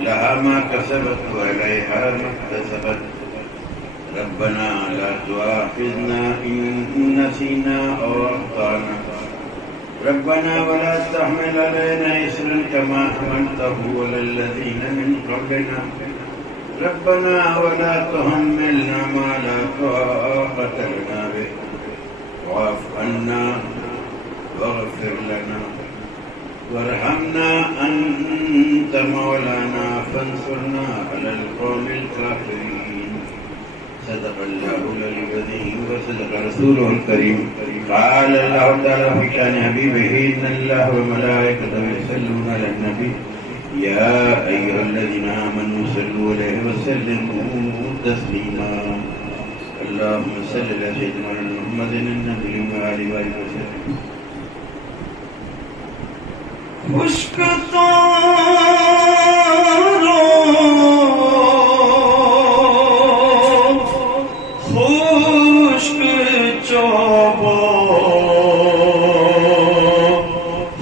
لها ما كسبت وعليها ما اكتسبت ربنا لا تؤاخذنا إن نسينا أو أخطأنا ربنا ولا تحمل علينا إصرا كما حملته على الذين من قبلنا ربنا ولا تحملنا ما لا طاقة لنا به واعف عنا واغفر لنا وارحمنا أنت مولانا فانصرنا على القوم الكافرين صدق الله العظيم وصدق رسوله الكريم قال الله تعالى في شأن حبيبه إن الله وملائكته يصلون على النبي يا أيها الذين آمنوا صلوا عليه وسلموا تسليما اللهم صل على سيدنا محمد النبي وآله وسلم. خشک تاروں خشک چوبوں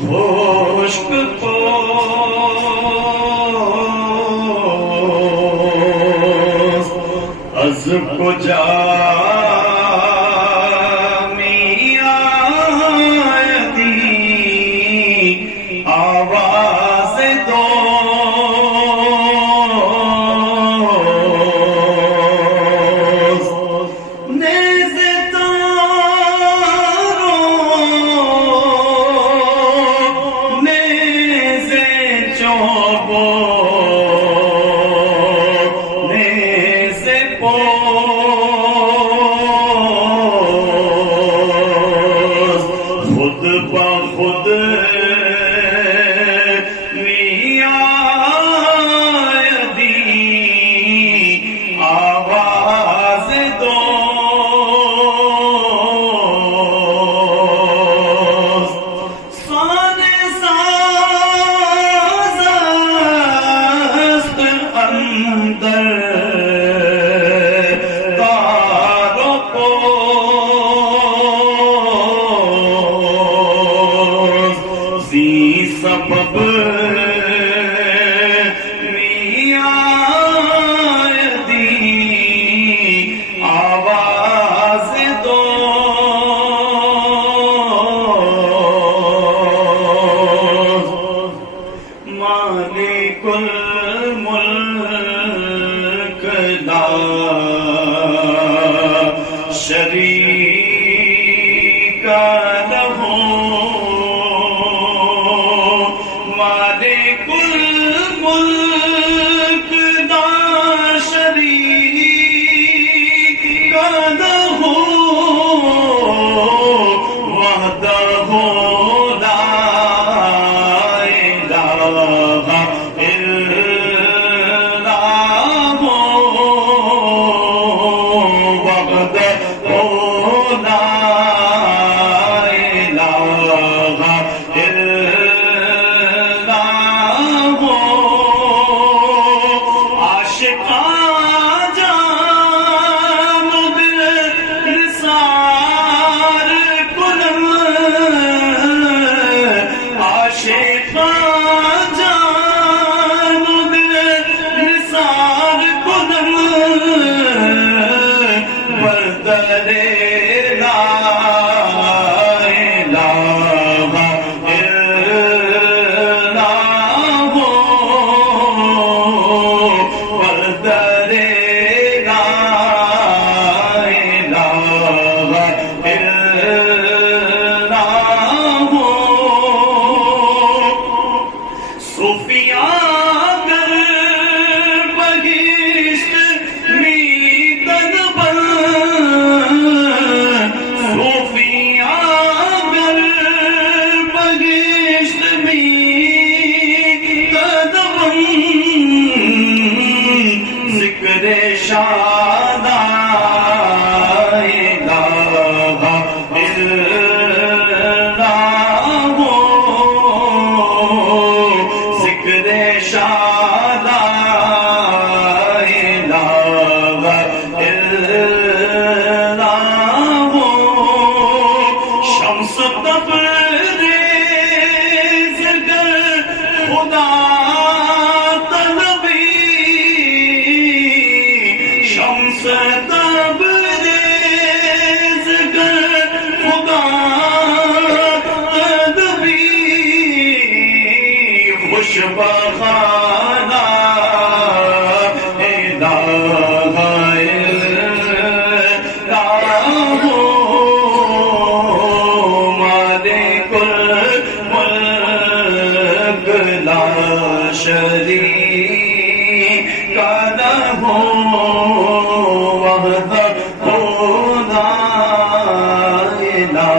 خشک پوز از کجا خدا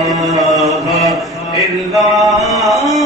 إله إلا